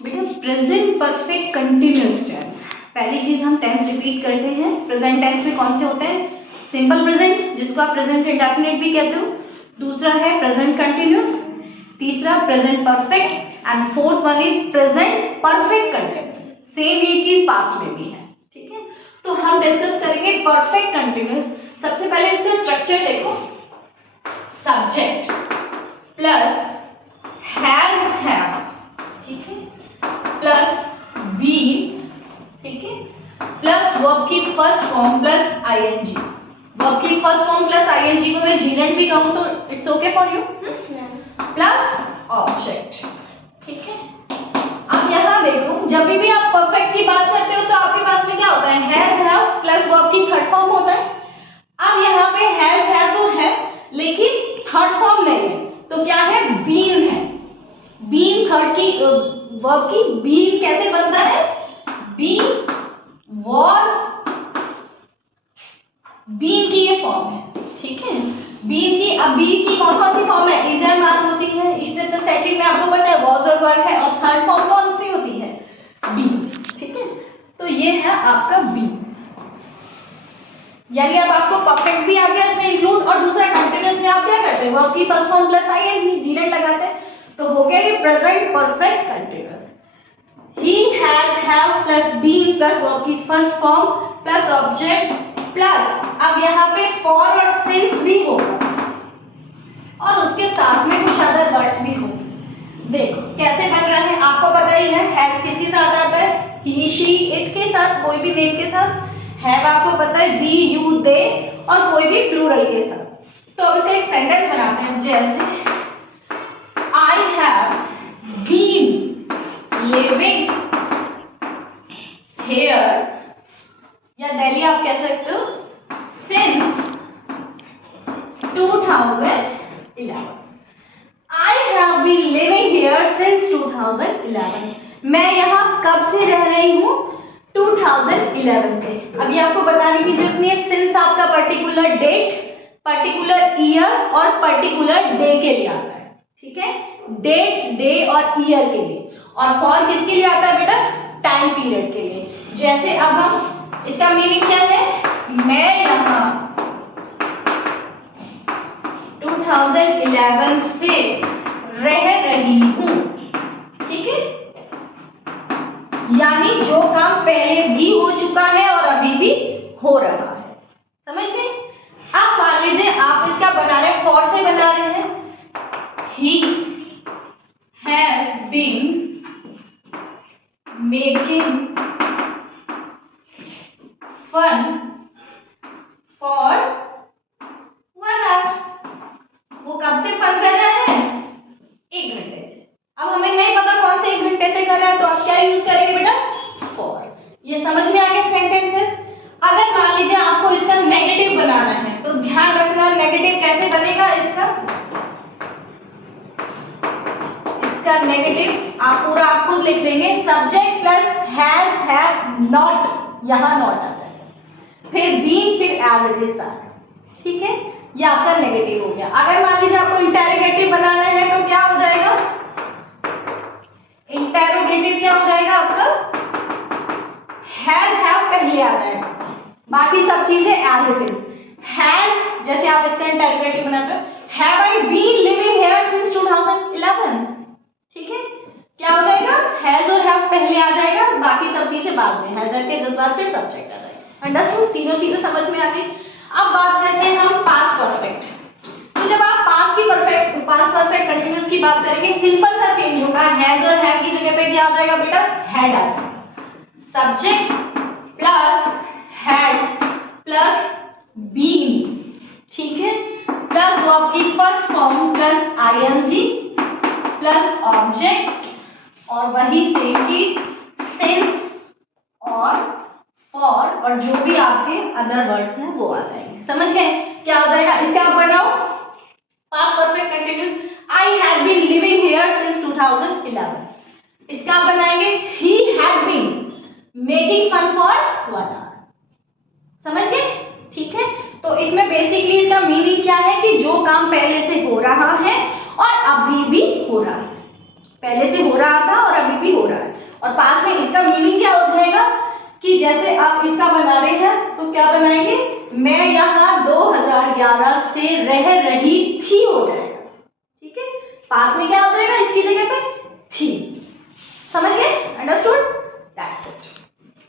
बेटा present perfect continuous tense, पहली चीज हम टेंस रिपीट करते हैं। प्रेजेंट टेंस में कौन से होते हैं? सिंपल प्रेजेंट जिसको आप प्रेजेंट इंडेफिनिट भी कहते हो, दूसरा है प्रेजेंट कंटिन्यूअस, तीसरा present perfect and fourth one is present perfect continuous. Same ये चीज पास्ट में भी है, ठीक है। तो हम डिस्कस करेंगे परफेक्ट कंटिन्यूअस। सबसे पहले इसका स्ट्रक्चर देखो, सब्जेक्ट प्लस हैज हैव, ठीक है, प्लस बीन, ठीक है, प्लस वर्ब की first form plus ING. Verb की फर्स्ट फॉर्म प्लस आईएनजी को मैं जीरेंट भी कहूं तो it's okay for you, plus object, ठीक है। अब यहाँ देखो, जब भी आप परफेक्ट की बात करते हो तो आपके पास में क्या होता है? हैज हैव प्लस वर्ब की थर्ड फॉर्म होता है। अब यहाँ पे हैज हैव तो है लेकिन थर्ड फॉर्म नहीं है, तो क्या है? बीन है। बीन थर्ड की वर्ब की बीन कैसे बनता है? बीन वॉज, बीन की ये फॉर्म है, ठीक है। बीन की, अब बी की कौन कौन सी फॉर्म है? इज एंड आर होती है, इससे तो सेटिंग में आपको पता है वॉज और वर है, और थर्ड फॉर्म कौन सी होती है? बीन, ठीक है। तो ये है आपका बीन, यानी अब आपको परफेक्ट भी आ गया इसमें इंक्लूड, और दूसरा कंटिन्यूअस में आप क्या करते हैं? वर्ब की फर्स्ट फॉर्म प्लस आईएनजी जीरेंट लगाते हैं, तो हो गया ये present perfect continuous. He has have plus been plus verb की first form plus object plus, अब यहाँ पे for और since भी होगा और उसके साथ में कुछ अदर वर्ड्स भी होंगे। देखो कैसे बन रहा है, आपको पता ही है has किसके साथ आता है? he, she, it के साथ, कोई भी नेम के साथ। have आपको पता है we, you, they, और कोई भी प्लूरल के साथ। तो अब इसका एक सेंटेंस बनाते हैं, जैसे I have been living here, या दिल्ली आप कह सकते हो, since 2011। I have been living here since 2011। मैं यहाँ कब से रह रही हूँ? 2011 से। अभी आपको बताने की जरूरत नहीं है, since आपका पर्टिकुलर डेट, पर्टिकुलर ईयर और पर्टिकुलर डे के लिए आता है, ठीक है। डेट, डे और ईयर के लिए, और फॉर किसके लिए आता है बेटा? टाइम पीरियड के लिए। जैसे अब हम, इसका मीनिंग क्या है? मैं यहाँ 2011 से रह रही हूँ, ठीक है। यानी जो काम पहले भी हो चुका है और अभी भी हो रहा है, समझ गए? अब मान लीजिए आप इसका बना रहे, फॉर से बना रहे हैं, ही has been making fun for 1 hour। वो कब से फन कर रहा है? 1 घंटे से। अब हमें नहीं पता कौन से 1 घंटे से कर रहा है, तो आप क्या यूज करेंगे बेटा? फॉर। ये समझ में आ गया सेंटेंसेस। अगर मान लीजिए आपको इसका नेगेटिव बनाना है, तो ध्यान रखना नेगेटिव कैसे बनेगा इसका नेगेटिव आप पूरा आप खुद लिख लेंगे, subject plus has have not, यहां नॉट आता है, फिर बीन, फिर एज इट इज सारा, ठीक है। ये आपका नेगेटिव हो गया। अगर मान लीजिए आपको इंटेरोगेटिव बनाना है तो क्या हो जाएगा? इंटेरोगेटिव क्या हो जाएगा आपका? हैज हैव पहले आ जाएगा, बाकी सब चीजें एज इट इज। हैज, जैसे आप इसका इंटेरोगेटिव बनाते हो, have I been living here since 2011, ठीक है। क्या हो जाएगा? हैज और हैव पहले आ जाएगा, बाकी सब चीजें बाद में, हैज के जस्ट बाद फिर सब्जेक्ट आ जाएगा। अंडरस्टूड? तीनों चीजें समझ में आ गई। अब बात करते हैं हम पास्ट परफेक्ट। तो जब आप पास्ट परफेक्ट कंटिन्यूअस की बात करेंगे, सिंपल सा चेंज होगा, हैज और हैव की जगह पे क्या आ जाएगा बेटा? हैड आ जाएगा। Subject plus had plus been, ठीक है, प्लस वर्ब की first form plus ING plus object, और वही सेम चीज सिंस और फॉर, और जो भी आपके अदर वर्ड्स हैं वो आ जाएंगे। समझ गए? क्या हो जाएगा इसका? आप बनाओ past perfect continuous, I had been living here since 2011। इसका आप बनाएंगे, he had been making fun for 1 hour। समझ गए? ठीक है। तो इसमें बेसिकली इसका मीनिंग क्या है कि जो काम पहले से हो रहा है और अभी भी हो रहा है, पहले से हो रहा था और अभी भी भी हो रहा है। और पास में इसका मीनिंग क्या हो जाएगा कि जैसे आप इसका बना रहे हैं तो क्या बनाएंगे, मैं यहाँ 2011 से रह रही थी हो जाएगा। ठीक है, पास में क्या हो जाएगा, इसकी जगह